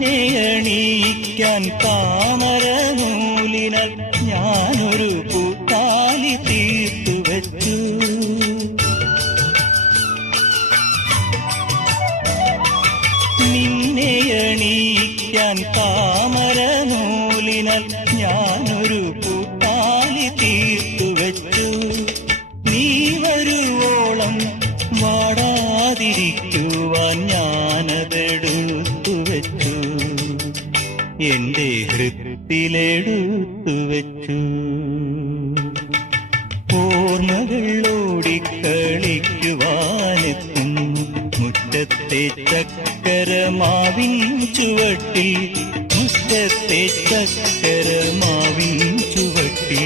നിന്നെ അണിയിക്കാൻ താമരനൂലിനാൽ ഞാനൊരു പൂത്താലി തീർത്തു വച്ചു. നിന്നെ അണിയിക്കാൻ താമരനൂലിനാൽ ഞാനൊരു പൂത്താലി തീർത്തു വച്ചു. നീ വരുവോളം വാടാതിരിക്കുവാൻ ഞാനതെടുത്തു വച്ചു, എന്റെ ഹൃത്തിലെടുത്തു വച്ചു. ഓർമ്മകൾ ഓടിക്കളിക്കുവാനെത്തുന്നു മുറ്റത്തെ ചക്കരമാവിൻ ചുവട്ടിൽ, മുറ്റത്തെ ചക്കരമാവിൻ ചുവട്ടിൽ.